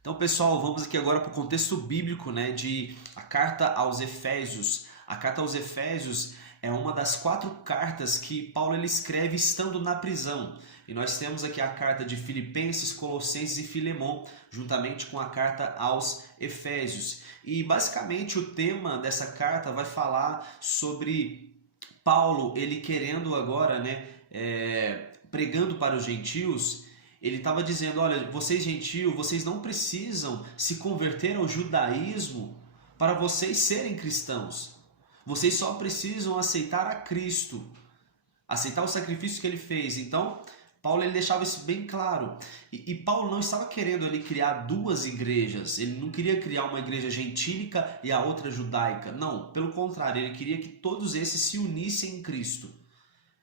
Então, pessoal, vamos aqui agora para o contexto bíblico, né, de a carta aos Efésios. A carta aos Efésios é uma das 4 cartas que Paulo ele escreve estando na prisão. E nós temos aqui a carta de Filipenses, Colossenses e Filemon, juntamente com a carta aos Efésios. E basicamente o tema dessa carta vai falar sobre Paulo, ele querendo agora, né, pregando para os gentios. Ele estava dizendo, olha, vocês gentios, vocês não precisam se converter ao judaísmo para vocês serem cristãos. Vocês só precisam aceitar a Cristo, aceitar o sacrifício que ele fez. Então, Paulo ele deixava isso bem claro. E Paulo não estava querendo ele criar 2 igrejas. Ele não queria criar uma igreja gentílica e a outra judaica. Não, pelo contrário, ele queria que todos esses se unissem em Cristo.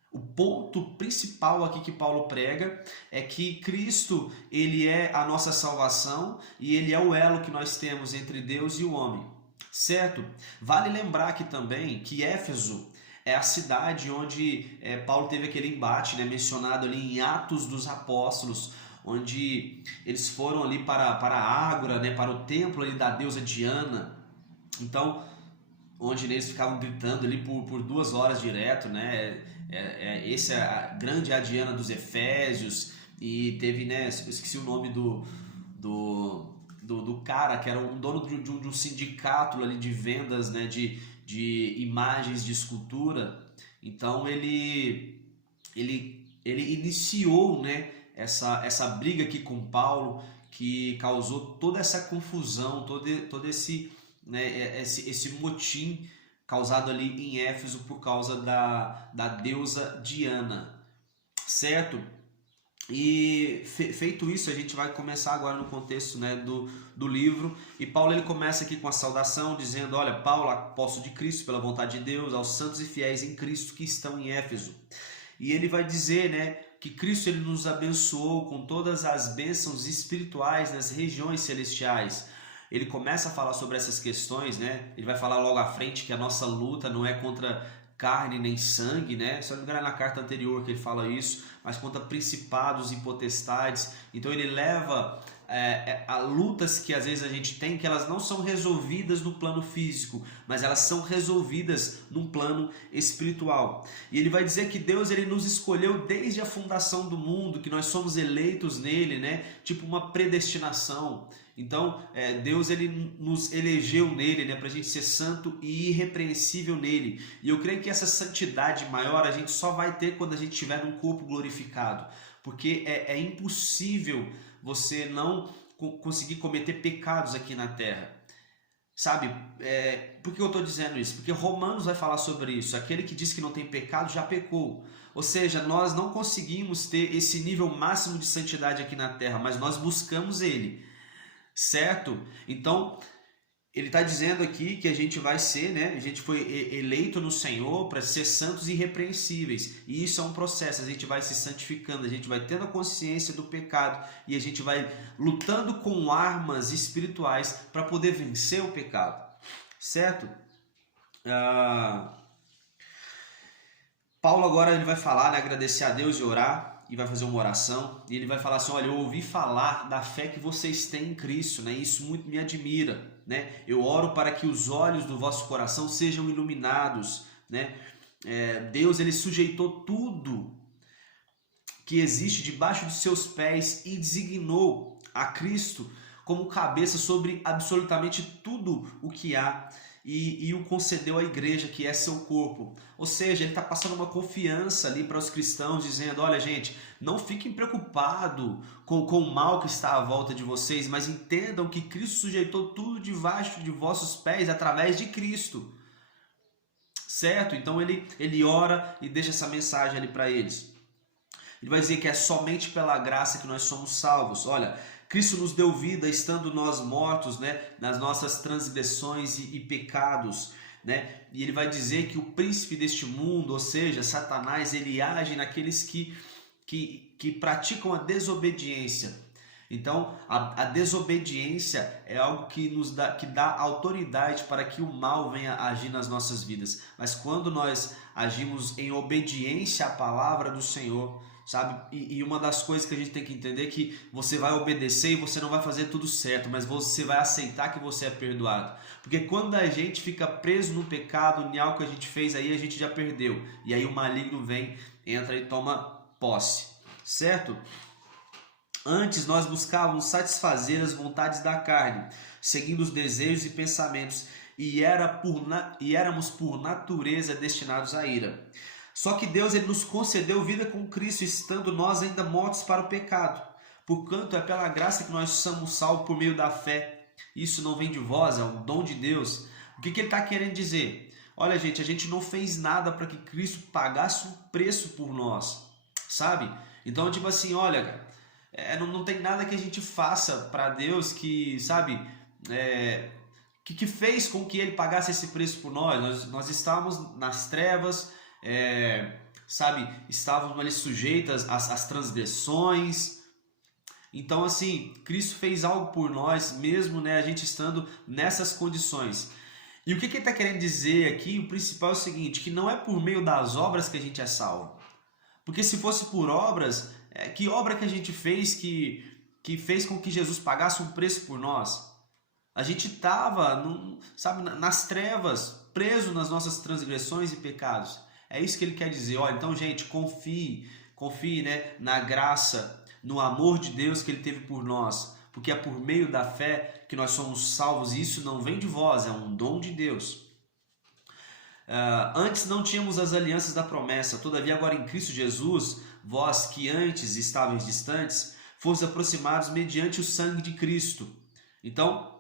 O ponto principal aqui que Paulo prega é que Cristo ele é a nossa salvação e ele é o elo que nós temos entre Deus e o homem, certo? Vale lembrar aqui também que Éfeso é a cidade onde Paulo teve aquele embate, né, mencionado ali em Atos dos Apóstolos, onde eles foram ali para a Ágora, né, para o templo ali da deusa Diana. Então, onde eles ficavam gritando ali por 2 horas direto, né? Esse é a grande Diana dos Efésios. E teve, né? Eu esqueci o nome do cara que era um dono de um sindicato ali de vendas, né? De imagens de escultura. Então ele iniciou, né? Essa briga aqui com Paulo, que causou toda essa confusão, todo esse, né, esse motim causado ali em Éfeso por causa da deusa Diana, certo? E feito isso, a gente vai começar agora no contexto, né, do livro. E Paulo ele começa aqui com a saudação, dizendo, olha, Paulo, apóstolo de Cristo, pela vontade de Deus, aos santos e fiéis em Cristo que estão em Éfeso. E ele vai dizer, né, que Cristo ele nos abençoou com todas as bênçãos espirituais nas regiões celestiais. Ele começa a falar sobre essas questões, né? Ele vai falar logo à frente que a nossa luta não é contra carne nem sangue, né? Só não me engano na carta anterior que ele fala isso, mas contra principados e potestades. Então ele leva a lutas que às vezes a gente tem, que elas não são resolvidas no plano físico, mas elas são resolvidas num plano espiritual. E ele vai dizer que Deus ele nos escolheu desde a fundação do mundo, que nós somos eleitos nele, né? Tipo uma predestinação. Então, Deus ele nos elegeu nele, né, para a gente ser santo e irrepreensível nele. E eu creio que essa santidade maior a gente só vai ter quando a gente tiver um corpo glorificado. Porque é impossível você não conseguir cometer pecados aqui na terra. Sabe? Por que eu estou dizendo isso? Porque Romanos vai falar sobre isso. Aquele que diz que não tem pecado já pecou. Ou seja, nós não conseguimos ter esse nível máximo de santidade aqui na terra, mas nós buscamos ele. Certo? Então, ele está dizendo aqui que a gente vai ser, né? A gente foi eleito no Senhor para ser santos e irrepreensíveis. E isso é um processo. A gente vai se santificando, a gente vai tendo a consciência do pecado e a gente vai lutando com armas espirituais para poder vencer o pecado. Certo? Paulo agora ele vai falar, né, agradecer a Deus e orar. E vai fazer uma oração, e ele vai falar assim, olha, eu ouvi falar da fé que vocês têm em Cristo, né? Isso muito me admira, né? Eu oro para que os olhos do vosso coração sejam iluminados, né? Deus, ele sujeitou tudo que existe debaixo de seus pés e designou a Cristo como cabeça sobre absolutamente tudo o que há. E o concedeu à igreja, que é seu corpo. Ou seja, ele está passando uma confiança ali para os cristãos, dizendo, olha gente, não fiquem preocupados com o mal que está à volta de vocês, mas entendam que Cristo sujeitou tudo debaixo de vossos pés através de Cristo. Certo? Então ele ora e deixa essa mensagem ali para eles. Ele vai dizer que é somente pela graça que nós somos salvos. Olha, Cristo nos deu vida estando nós mortos, né, nas nossas transgressões e pecados, né? E ele vai dizer que o príncipe deste mundo, ou seja, Satanás, ele age naqueles que praticam a desobediência. Então, a desobediência é algo que dá autoridade para que o mal venha agir nas nossas vidas. Mas quando nós agimos em obediência à palavra do Senhor, sabe? E uma das coisas que a gente tem que entender é que você vai obedecer e você não vai fazer tudo certo, mas você vai aceitar que você é perdoado. Porque quando a gente fica preso no pecado, em algo que a gente fez, aí a gente já perdeu. E aí o maligno vem, entra e toma posse, certo? Antes nós buscávamos satisfazer as vontades da carne, seguindo os desejos e pensamentos, e éramos por natureza destinados à ira. Só que Deus ele nos concedeu vida com Cristo, estando nós ainda mortos para o pecado. Porquanto é pela graça que nós somos salvos por meio da fé. Isso não vem de vós, é um dom de Deus. O que ele está querendo dizer? Olha, gente, a gente não fez nada para que Cristo pagasse um preço por nós, sabe? Então, tipo assim, olha, não tem nada que a gente faça para Deus que, sabe, que fez com que Ele pagasse esse preço por nós estávamos nas trevas, sabe, estávamos ali sujeitos às transgressões. Então, assim, Cristo fez algo por nós, mesmo, né, a gente estando nessas condições. E o que ele está querendo dizer aqui, o principal é o seguinte, que não é por meio das obras que a gente é salvo. Porque se fosse por obras, que obra que a gente fez que fez com que Jesus pagasse um preço por nós? A gente estava, sabe, nas trevas, preso nas nossas transgressões e pecados. É isso que ele quer dizer. Ó, então, gente, confie, né, na graça, no amor de Deus que ele teve por nós. Porque é por meio da fé que nós somos salvos. E isso não vem de vós, é um dom de Deus. Antes não tínhamos as alianças da promessa. Todavia agora em Cristo Jesus, vós que antes estáveis distantes, fostes aproximados mediante o sangue de Cristo. Então,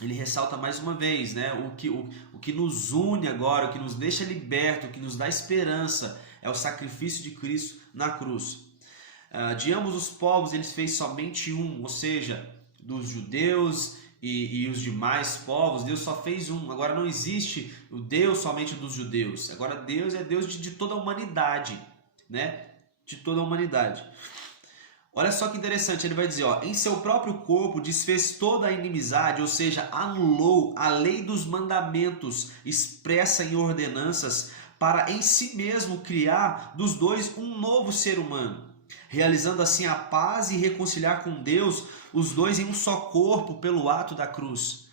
ele ressalta mais uma vez, né, o que nos une agora, o que nos deixa liberto, o que nos dá esperança, é o sacrifício de Cristo na cruz. De ambos os povos ele fez somente um, ou seja, dos judeus e os demais povos, Deus só fez um. Agora não existe o Deus somente dos judeus, agora Deus é Deus de toda a humanidade, né? De toda a humanidade. Olha só que interessante, ele vai dizer, ó, em seu próprio corpo desfez toda a inimizade, ou seja, anulou a lei dos mandamentos expressa em ordenanças, para em si mesmo criar dos dois um novo ser humano, realizando assim a paz e reconciliar com Deus os dois em um só corpo pelo ato da cruz.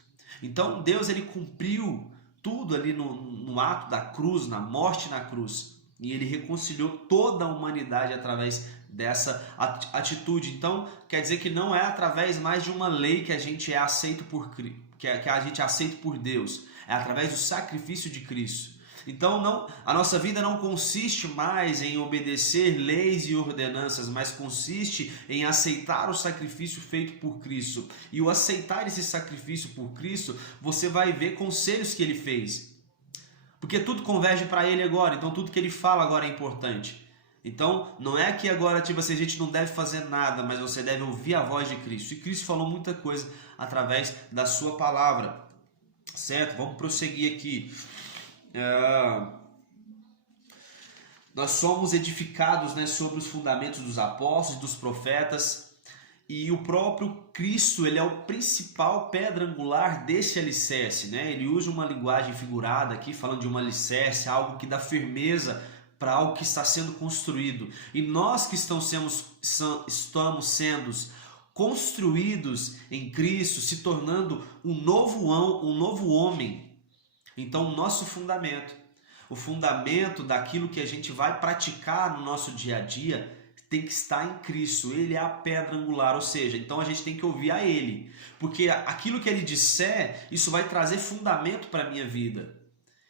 Então Deus ele cumpriu tudo ali no ato da cruz, na morte na cruz, e ele reconciliou toda a humanidade através dessa atitude. Então quer dizer que não é através mais de uma lei que a gente é aceito que a gente é aceito por Deus, é através do sacrifício de Cristo. Então a nossa vida não consiste mais em obedecer leis e ordenanças, mas consiste em aceitar o sacrifício feito por Cristo. E o aceitar esse sacrifício por Cristo, você vai ver conselhos que ele fez. Porque tudo converge para ele agora, então tudo que ele fala agora é importante. Então não é que agora tipo assim, a gente não deve fazer nada, mas você deve ouvir a voz de Cristo. E Cristo falou muita coisa através da sua palavra, certo? Vamos prosseguir aqui. Nós somos edificados, né, sobre os fundamentos dos apóstolos e dos profetas, e o próprio Cristo ele é o principal pedra angular desse alicerce, né? Ele usa uma linguagem figurada aqui, falando de um alicerce, algo que dá firmeza para algo que está sendo construído. E nós que estamos sendo construídos em Cristo, se tornando um novo homem. Então, o nosso fundamento, o fundamento daquilo que a gente vai praticar no nosso dia a dia, tem que estar em Cristo. Ele é a pedra angular, ou seja, então a gente tem que ouvir a Ele, porque aquilo que Ele disser, isso vai trazer fundamento para a minha vida,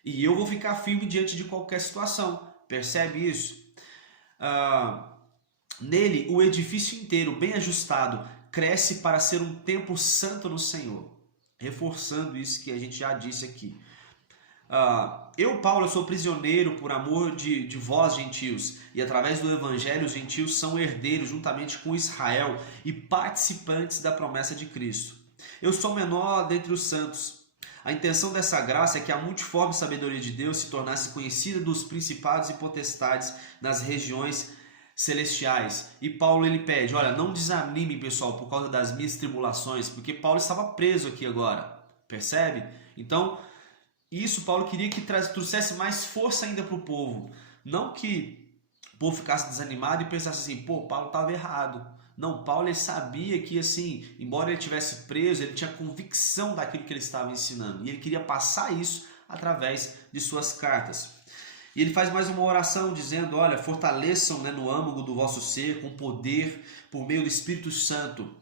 e eu vou ficar firme diante de qualquer situação. Percebe isso? Nele, o edifício inteiro, bem ajustado, cresce para ser um templo santo no Senhor, reforçando isso que a gente já disse aqui. Paulo, eu sou prisioneiro por amor de vós, gentios, e através do evangelho os gentios são herdeiros juntamente com Israel e participantes da promessa de Cristo. Eu sou menor dentre os santos. A intenção dessa graça é que a multiforme sabedoria de Deus se tornasse conhecida dos principados e potestades nas regiões celestiais. E Paulo ele pede, olha, não desanime, pessoal, por causa das minhas tribulações, porque Paulo estava preso aqui agora, percebe? Então, isso Paulo queria que trouxesse mais força ainda para o povo. Não que povo ficasse desanimado e pensasse assim, pô, Paulo estava errado. Não, Paulo ele sabia que, assim, embora ele tivesse preso, ele tinha convicção daquilo que ele estava ensinando. E ele queria passar isso através de suas cartas. E ele faz mais uma oração dizendo, olha, fortaleçam, né, no âmago do vosso ser com poder por meio do Espírito Santo.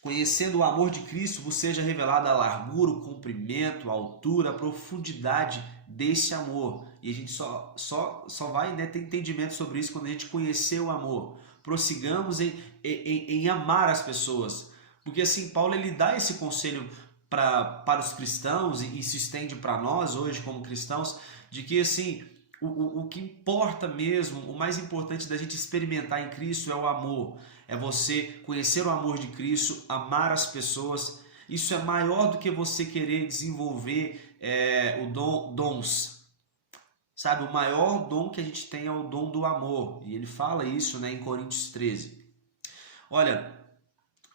Conhecendo o amor de Cristo, vos seja revelada a largura, o comprimento, a altura, a profundidade desse amor. E a gente só vai, né, ter entendimento sobre isso quando a gente conhecer o amor. Prossigamos em amar as pessoas. Porque assim, Paulo ele dá esse conselho para os cristãos e se estende para nós hoje como cristãos, de que assim, o que importa mesmo, o mais importante da gente experimentar em Cristo é o amor. É você conhecer o amor de Cristo, amar as pessoas. Isso é maior do que você querer desenvolver dons. Sabe, o maior dom que a gente tem é o dom do amor. E ele fala isso, né, em Coríntios 13. Olha,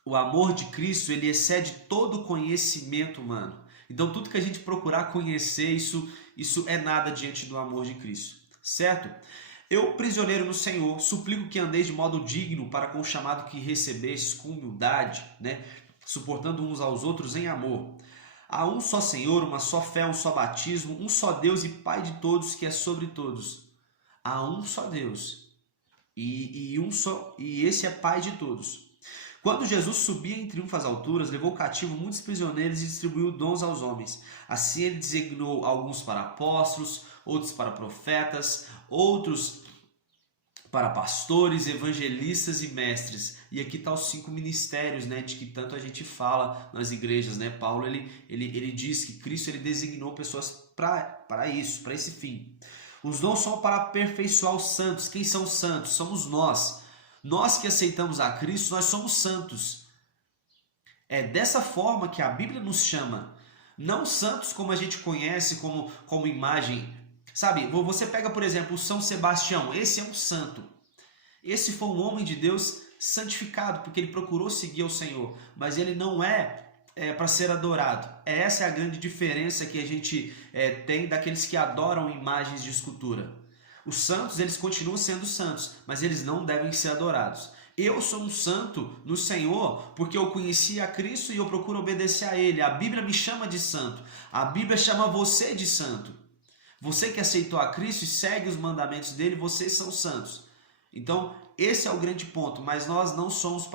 o amor de Cristo, ele excede todo conhecimento humano. Então tudo que a gente procurar conhecer, isso é nada diante do amor de Cristo. Certo? Eu, prisioneiro no Senhor, suplico que andeis de modo digno para com o chamado que recebestes com humildade, né? Suportando uns aos outros em amor. Há um só Senhor, uma só fé, um só batismo, um só Deus e Pai de todos, que é sobre todos. Há um só Deus e esse é Pai de todos. Quando Jesus subia em triunfo às alturas, levou cativo muitos prisioneiros e distribuiu dons aos homens. Assim ele designou alguns para apóstolos, outros para profetas, outros para pastores, evangelistas e mestres. E aqui está os 5 ministérios, né, de que tanto a gente fala nas igrejas, né? Paulo ele diz que Cristo ele designou pessoas para isso, para esse fim. Os dons são para aperfeiçoar os santos. Quem são os santos? Somos nós. Nós que aceitamos a Cristo, nós somos santos. É dessa forma que a Bíblia nos chama. Não santos como a gente conhece como imagem. Sabe, você pega, por exemplo, o São Sebastião. Esse é um santo. Esse foi um homem de Deus santificado, porque ele procurou seguir ao Senhor. Mas ele não é para ser adorado. Essa é a grande diferença que a gente tem daqueles que adoram imagens de escultura. Os santos, eles continuam sendo santos, mas eles não devem ser adorados. Eu sou um santo no Senhor porque eu conheci a Cristo e eu procuro obedecer a Ele. A Bíblia me chama de santo. A Bíblia chama você de santo. Você que aceitou a Cristo e segue os mandamentos dele, vocês são santos. Então, esse é o grande ponto. Mas nós não somos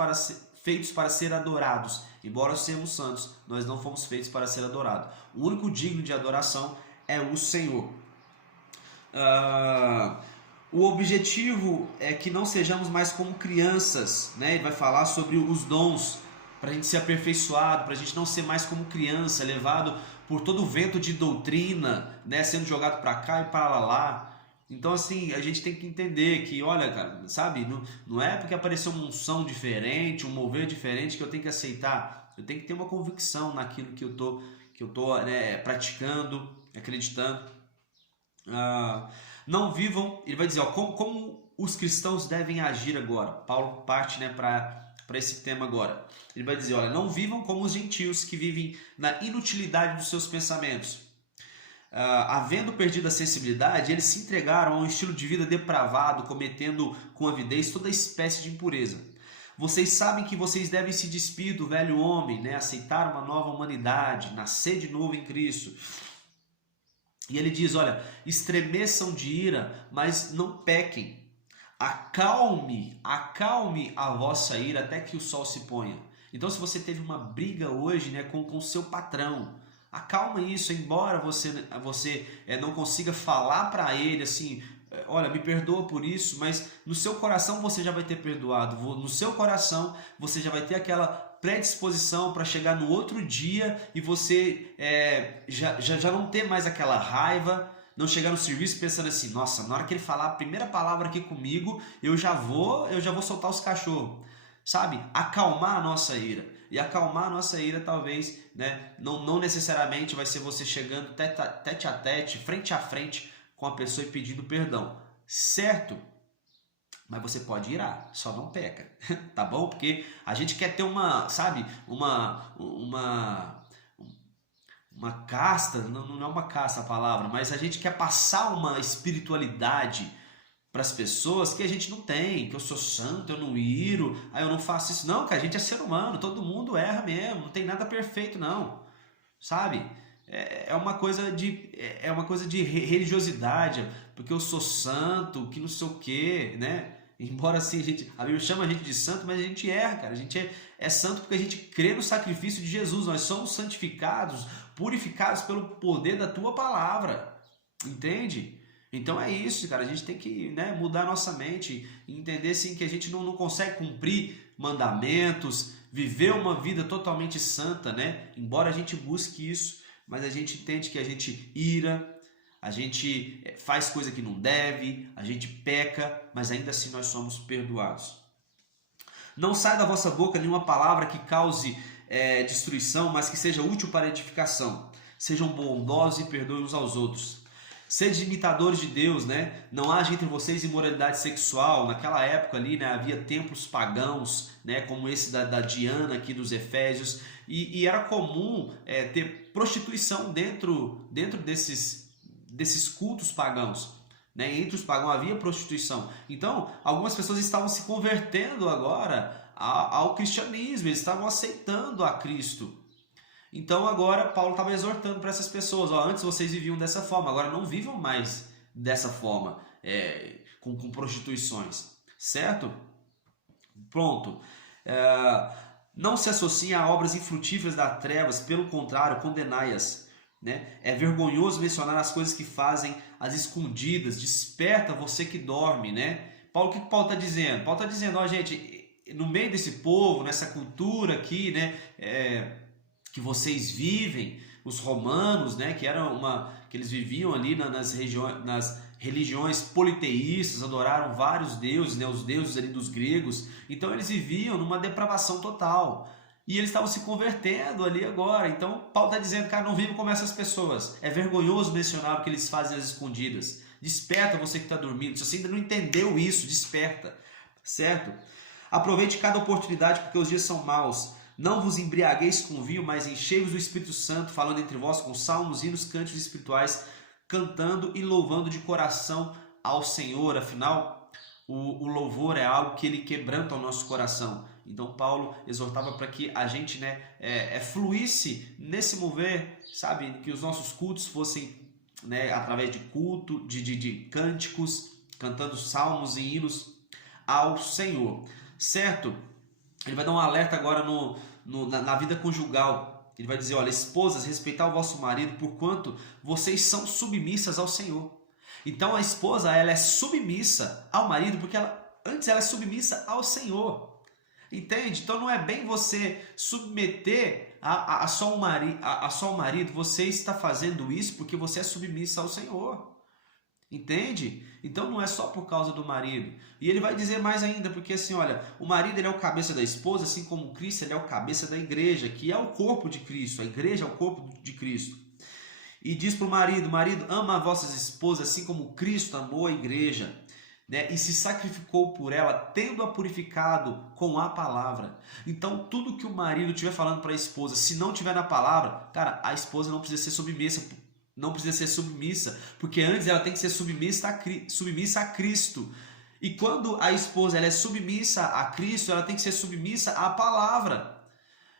feitos para ser adorados. Embora sejamos santos, nós não fomos feitos para ser adorados. O único digno de adoração é o Senhor. O objetivo é que não sejamos mais como crianças, né? Ele vai falar sobre os dons, para a gente ser aperfeiçoado, para a gente não ser mais como criança, levado por todo o vento de doutrina, né? Sendo jogado para cá e para lá. Então, assim, a gente tem que entender que, olha, cara, sabe, não é porque apareceu uma unção diferente, um mover diferente que eu tenho que aceitar. Eu tenho que ter uma convicção naquilo que eu tô praticando, acreditando. Não vivam, ele vai dizer, como os cristãos devem agir agora. Paulo parte, né, para esse tema agora. Ele vai dizer, olha, não vivam como os gentios que vivem na inutilidade dos seus pensamentos. Havendo perdido a sensibilidade, eles se entregaram a um estilo de vida depravado, cometendo com avidez toda espécie de impureza. Vocês sabem que vocês devem se despir do velho homem, né, aceitar uma nova humanidade, nascer de novo em Cristo. E ele diz, olha, estremeçam de ira, mas não pequem. Acalme a vossa ira até que o sol se ponha. Então, se você teve uma briga hoje, né, com o seu patrão, acalma isso, embora você não consiga falar para ele assim, olha, me perdoa por isso, mas no seu coração você já vai ter perdoado. No seu coração você já vai ter aquela predisposição para chegar no outro dia e você já não ter mais aquela raiva, não chegar no serviço pensando assim, nossa, na hora que ele falar a primeira palavra aqui comigo, eu já vou soltar os cachorros, sabe? Acalmar a nossa ira. E acalmar a nossa ira talvez, né, não necessariamente vai ser você chegando tete a tete, frente a frente com a pessoa e pedindo perdão, certo? Mas você pode irar, só não peca, tá bom? Porque a gente quer ter uma casta, não é uma casta a palavra, mas a gente quer passar uma espiritualidade para as pessoas que a gente não tem, que eu sou santo, eu não iro, eu não faço isso. Não, cara, a gente é ser humano, todo mundo erra mesmo, não tem nada perfeito não, sabe? É uma coisa de religiosidade, porque eu sou santo, que não sei o quê, né? Embora assim a Bíblia chama a gente de santo, mas a gente erra, cara. A gente é santo porque a gente crê no sacrifício de Jesus. Nós somos santificados, purificados pelo poder da tua palavra. Entende? Então é isso, cara. A gente tem que, né, mudar nossa mente e entender assim, que a gente não consegue cumprir mandamentos, viver uma vida totalmente santa, né? Embora a gente busque isso, mas a gente entende que a gente ira, a gente faz coisa que não deve, a gente peca, mas ainda assim nós somos perdoados. Não sai da vossa boca nenhuma palavra que cause destruição, mas que seja útil para edificação. Sejam bondosos e perdoem uns aos outros. Sede imitadores de Deus, né? Não haja entre vocês imoralidade sexual. Naquela época ali, né, havia templos pagãos, né, como esse da Diana aqui dos Efésios, e era comum ter prostituição dentro desses cultos pagãos, né? Entre os pagãos havia prostituição. Então, algumas pessoas estavam se convertendo agora ao cristianismo, eles estavam aceitando a Cristo. Então agora Paulo estava exortando para essas pessoas, antes vocês viviam dessa forma, agora não vivam mais dessa forma, com prostituições, certo? Pronto. Não se associem a obras infrutíferas das trevas, pelo contrário, condenai-as. Né? É vergonhoso mencionar as coisas que fazem as escondidas. Desperta você que dorme, né? O que Paulo está dizendo? Paulo está dizendo, gente, no meio desse povo, nessa cultura aqui, né, que vocês vivem, os romanos, né, que eles viviam ali nas religiões politeístas, adoraram vários deuses, né, os deuses ali dos gregos. Então eles viviam numa depravação total. E eles estavam se convertendo ali agora. Então Paulo está dizendo, cara, não vive como essas pessoas. É vergonhoso mencionar o que eles fazem às escondidas. Desperta você que está dormindo. Se você ainda não entendeu isso, desperta. Certo? Aproveite cada oportunidade, porque os dias são maus. Não vos embriagueis com vinho, mas enchei-vos do Espírito Santo, falando entre vós com salmos, hinos, cânticos espirituais, cantando e louvando de coração ao Senhor. Afinal, o louvor é algo que ele quebranta o nosso coração. Então Paulo exortava para que a gente, né, fluísse nesse mover, sabe, que os nossos cultos fossem, né, através de culto, de cânticos, cantando salmos e hinos ao Senhor, certo? Ele vai dar um alerta agora na vida conjugal. Ele vai dizer, olha, esposas, respeitar o vosso marido, porquanto vocês são submissas ao Senhor. Então a esposa, ela é submissa ao marido, porque antes ela é submissa ao Senhor. Entende? Então não é bem você submeter a só o marido, você está fazendo isso porque você é submissa ao Senhor. Entende? Então não é só por causa do marido. E ele vai dizer mais ainda, porque assim, olha, o marido ele é o cabeça da esposa, assim como Cristo ele é o cabeça da igreja, que é o corpo de Cristo. A igreja é o corpo de Cristo. E diz para o marido, ama as vossas esposas, assim como Cristo amou a igreja, né, e se sacrificou por ela, tendo-a purificado com a palavra. Então tudo que o marido estiver falando para a esposa, se não tiver na palavra, cara, a esposa não precisa ser submissa, porque antes ela tem que ser submissa a Cristo. E quando a esposa ela é submissa a Cristo, ela tem que ser submissa à palavra.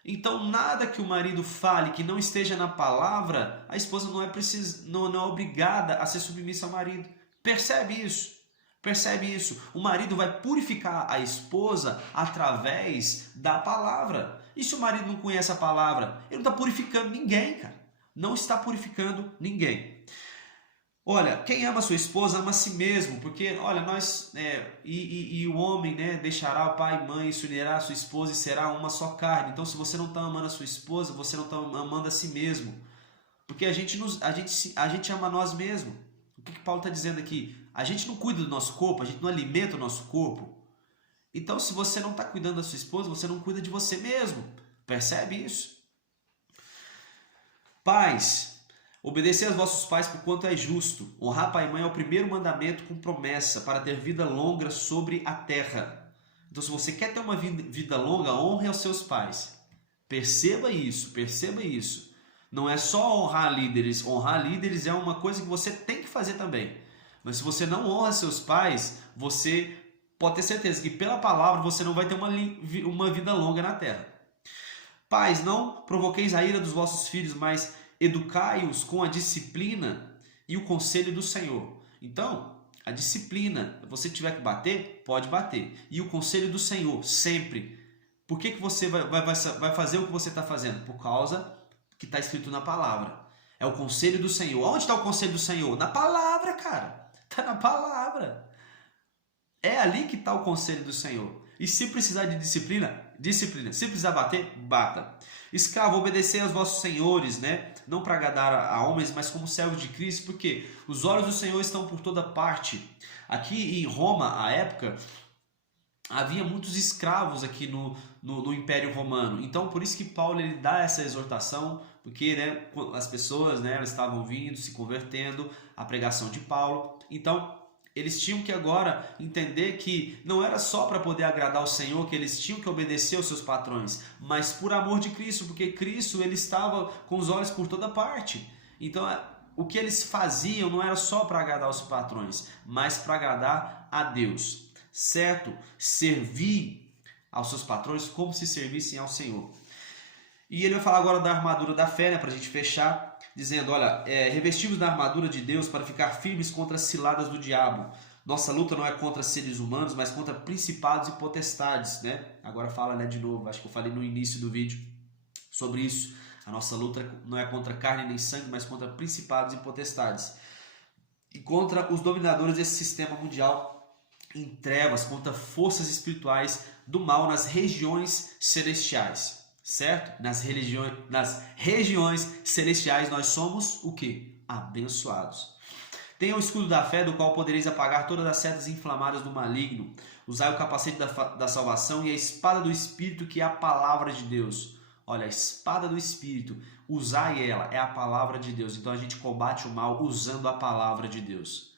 Então nada que o marido fale que não esteja na palavra, a esposa não é obrigada a ser submissa ao marido. Percebe isso? Percebe isso? O marido vai purificar a esposa através da palavra. E se o marido não conhece a palavra, ele não está purificando ninguém, cara. Não está purificando ninguém. Olha, quem ama sua esposa ama a si mesmo, porque, olha, e o homem, né, deixará o pai e mãe e se unirá a sua esposa e será uma só carne. Então, se você não está amando a sua esposa, você não está amando a si mesmo, porque a gente ama nós mesmos. O que Paulo está dizendo aqui? A gente não cuida do nosso corpo, a gente não alimenta o nosso corpo. Então, se você não está cuidando da sua esposa, você não cuida de você mesmo. Percebe isso? Pais, obedecei aos vossos pais por quanto é justo. Honrar pai e mãe é o primeiro mandamento com promessa para ter vida longa sobre a terra. Então, se você quer ter uma vida longa, honre aos seus pais. Perceba isso, perceba isso. Não é só honrar líderes é uma coisa que você tem que fazer também. Mas se você não honra seus pais, você pode ter certeza que pela palavra você não vai ter uma vida longa na terra. Pais, não provoqueis a ira dos vossos filhos, mas educai-os com a disciplina e o conselho do Senhor. Então, a disciplina, você tiver que bater, pode bater. E o conselho do Senhor, sempre. Por que você vai fazer o que você está fazendo? Por causa que está escrito na palavra. É o conselho do Senhor. Onde está o conselho do Senhor? Na palavra, cara. Está na palavra. É ali que está o conselho do Senhor. E se precisar de disciplina, disciplina. Se precisar bater, bata. Escravo, obedecei aos vossos senhores, né? Não para agradar a homens, mas como servos de Cristo, porque os olhos do Senhor estão por toda parte. Aqui em Roma, à época, havia muitos escravos aqui no Império Romano. Então, por isso que Paulo ele dá essa exortação, porque né, as pessoas né, elas estavam vindo, se convertendo à pregação de Paulo. Então, eles tinham que agora entender que não era só para poder agradar o Senhor que eles tinham que obedecer aos seus patrões, mas por amor de Cristo, porque Cristo ele estava com os olhos por toda parte. Então, o que eles faziam não era só para agradar os patrões, mas para agradar a Deus. Certo? Servir aos seus patrões como se servissem ao Senhor. E ele vai falar agora da armadura da fé, né, para a gente fechar, dizendo, olha, revestivos da armadura de Deus para ficar firmes contra as ciladas do diabo. Nossa luta não é contra seres humanos, mas contra principados e potestades, né? Agora fala, né, de novo, acho que eu falei no início do vídeo sobre isso. A nossa luta não é contra carne nem sangue, mas contra principados e potestades. E contra os dominadores desse sistema mundial em trevas, contra forças espirituais do mal nas regiões celestiais. Certo? Nas regiões celestiais nós somos o quê? Abençoados. Tenha o escudo da fé, do qual podereis apagar todas as setas inflamadas do maligno. Usai o capacete da salvação e a espada do Espírito, que é a palavra de Deus. Olha, a espada do Espírito, usai ela, é a palavra de Deus. Então a gente combate o mal usando a palavra de Deus.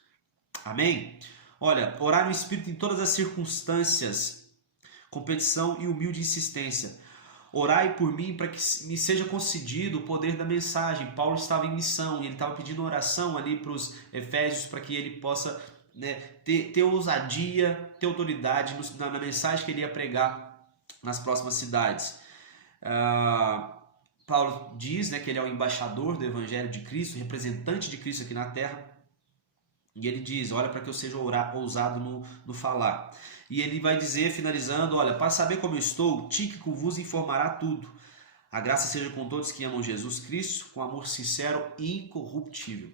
Amém? Olha, orar no Espírito em todas as circunstâncias, competição e humilde insistência. Orai por mim para que me seja concedido o poder da mensagem. Paulo estava em missão e ele estava pedindo oração ali para os Efésios para que ele possa né, ter ousadia, ter autoridade na mensagem que ele ia pregar nas próximas cidades. Paulo diz né, que ele é o embaixador do Evangelho de Cristo, representante de Cristo aqui na terra. E ele diz, olha, para que eu seja ousado no falar. E ele vai dizer, finalizando, olha, para saber como eu estou, Tíquico vos informará tudo. A graça seja com todos que amam Jesus Cristo, com amor sincero e incorruptível.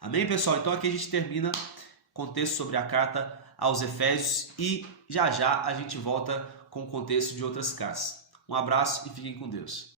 Amém, pessoal? Então aqui a gente termina o contexto sobre a carta aos Efésios e já a gente volta com o contexto de outras cartas. Um abraço e fiquem com Deus.